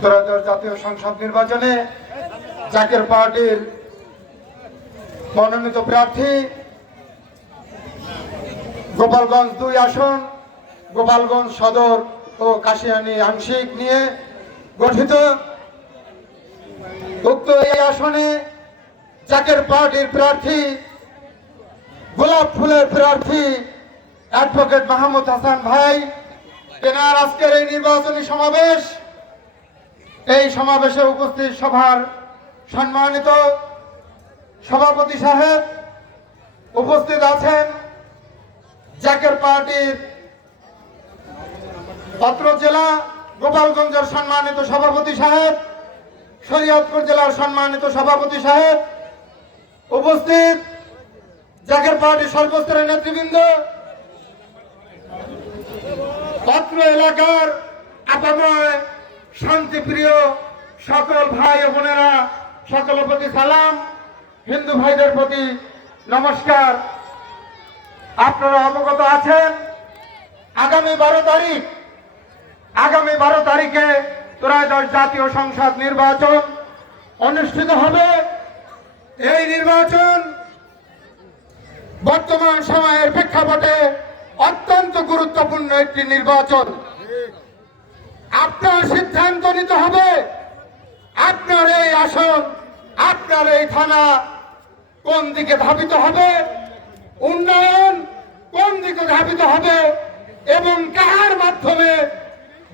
ত্রয়োদশ জাতীয় সংসদ নির্বাচনে জাকের পার্টির মনোনীত প্রার্থী গোপালগঞ্জ 2 আসন, গোপালগঞ্জ সদর ও কাশিয়ানী আংশিক নিয়ে গঠিত। উক্ত এই আসনে জাকের পার্টির প্রার্থী, গোলাপ ফুলের প্রার্থী অ্যাডভোকেট মাহমুদ হাসান ভাই, তেনার আজকের এই নির্বাচনী সমাবেশ, এই সমাবেশে উপস্থিত সভার সম্মানিত সভাপতি সাহেব, উপস্থিত আছেন জাকের পার্টির পাত্র জেলা গোপালগঞ্জের সম্মানিত সভাপতি সাহেব, শরীয়তপুর জেলার সম্মানিত সভাপতি সাহেব, উপস্থিত জাকের পার্টির সর্বস্তরের নেতৃবৃন্দ, পাত্র এলাকার আপাময় শান্তিপ্রিয় সকল ভাই ও বোনেরা, সকলের প্রতি সালাম, হিন্দু ভাইদের প্রতি নমস্কার। আপনারা অবগত আছেন আগামী 12 তারিখে ত্রয়োদশ জাতীয় সংসদ নির্বাচন অনুষ্ঠিত হবে। এই নির্বাচন বর্তমান সময়ের প্রেক্ষাপটে অত্যন্ত গুরুত্বপূর্ণ একটি নির্বাচন। আপনার সিদ্ধান্ত নিতে হবে আপনার এই আসন, আপনার এই থানা কোন দিকে ধাবিত হবে, উন্নয়ন কোন দিকে ধাবিত হবে এবং কাহার মাধ্যমে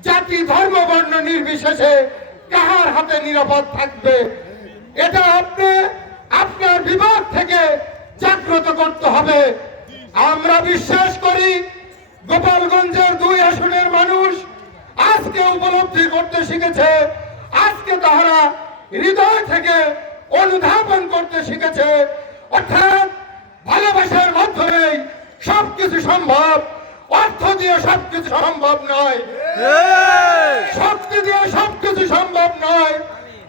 জাতি ধর্ম বর্ণ নির্বিশেষে কাহার হাতে নিরাপদ থাকবে, এটা আপনি আপনার বিভাগ থেকে জাগ্রত করতে হবে। আমরা বিশ্বাস করি গোপালগঞ্জের 2 আসনের মানুষ আজকে উপলব্ধি করতে শিখেছে, আজকে তাহারা হৃদয় থেকে অনুধাবন করতে শিখেছে, অর্থাৎ ভালোবাসার মাধ্যমে সবকিছু সম্ভব, অর্থ দিয়ে সবকিছু সম্ভব নয়, শক্তি দিয়ে সবকিছু সম্ভব নয়,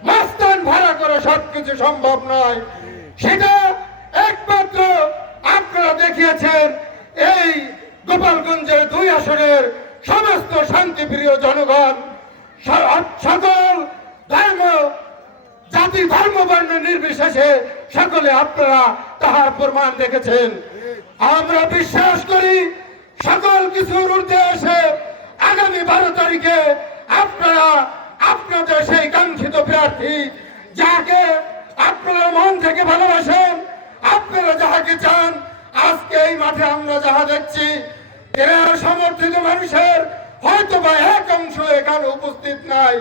মাস্তান ভাড়া করে সবকিছু সম্ভব নয়। সেটা একমাত্র আপনারা দেখিয়েছেন এই গোপালগঞ্জের 2 আসনের সমস্ত শান্তিপ্রিয় জনগণ, সকল ধর্ম জাতি ধর্ম বর্ণ নির্বিশেষে সকলে আপনারা তাহার প্রমাণ দেখেছেন। আমরা বিশ্বাস করি সকল কিছুর ঊর্ধ্বে এসে আগামী 12 তারিখে আপনারা আপনাদের সেই কাঙ্ক্ষিত প্রার্থী, যাকে আপনারা মন থেকে ভালোবাসেন, আপনারা যাহাকে চান, আজকে এই মাঠে আমরা যাহা দেখছি, এরা সমর্থিত মানুষের হয়তো বা এক অংশ এখানে উপস্থিত নাই,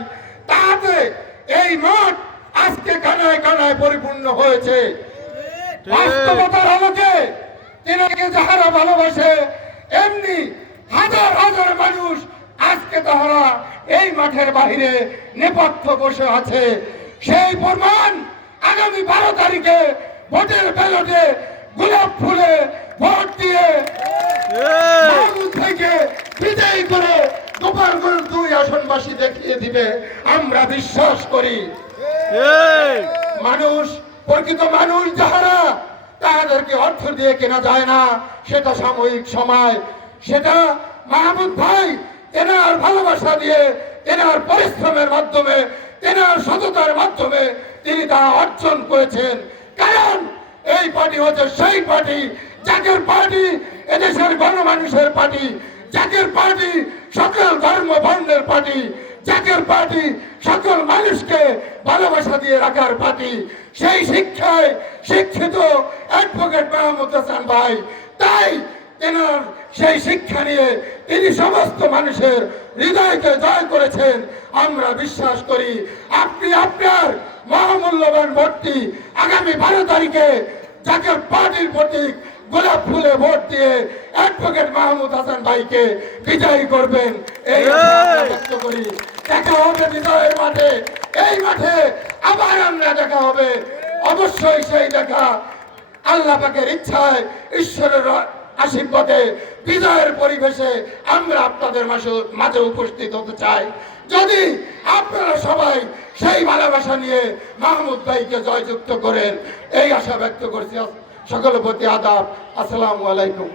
তাতে এই মাঠ আজকে কানায় কানায় পরিপূর্ণ হয়েছে। বাস্তবতার আলোকে তেনাকে যাহারা ভালোবাসে, এমনি হাজার হাজার মানুষ আজকে তাহারা এই মাঠের বাহিরে নেপথ্য বসে আছে। সেই প্রমাণ আগামী 12 তারিখে ভোটের ব্যালটে গোলাপ ফুলে ভোট দিয়ে থেকে বিজয়ী করে গোপালগঞ্জ 2 আসনবাসী দেখিয়ে দিবে আমরা বিশ্বাস করি। মানুষ, প্রকৃত মানুষ যাহারা, তাদেরকে অর্থ দিয়ে কেনা যায় না, সেটা সাময়িক সময়, সেটা মাহমুদ ভাই তেনার ভালোবাসা দিয়ে, তেনার পরিশ্রমের মাধ্যমে, তেনার সততার মাধ্যমে তিনি তা অর্জন করেছেন। কারণ এই পার্টি হচ্ছে সেই পার্টি, জাকের পার্টি এদেশের গণমানুষের পার্টি, জাকের পার্টি সকল ধর্ম বর্ণের পার্টি, জাকের পার্টি সকল মানুষকে ভালোবাসা দিয়ে রাখার পার্টি। সেই শিক্ষায় শিক্ষিত অ্যাডভোকেট মাহমুদ হাসান ভাই, তাই তেনার সেই শিক্ষা নিয়ে তিনি সমস্ত মানুষের হৃদয়কে জয় করেছেন। আমরা বিশ্বাস করি আপনি আপনার মহামূল্যবান ভোটটি আগামী 12 তারিখে জাকের পার্টির প্রতীক গোলাপ ফুলে ভোট দিয়ে অ্যাডভোকেট মাহমুদ হাসান ভাইকে বিজয়ী করবেন, এই ব্যক্ত করি। দেখা হবে বিজয়ের মাঠে, এই মাঠে আবার আমরা দেখা হবে। অবশ্যই সেই দেখা আল্লাহ পাকের ইচ্ছায়, ঈশ্বরের আশীর্বাদে, বিজয়ের পরিবেশে আমরা আপনাদের মাঝে উপস্থিত হতে চাই। যদি আপনারা সবাই সেই ভালোবাসা নিয়ে মাহমুদ ভাইকে জয়যুক্ত করেন, এই আশা ব্যক্ত করছি। সকলের প্রতি আদাব, আসসালামু আলাইকুম।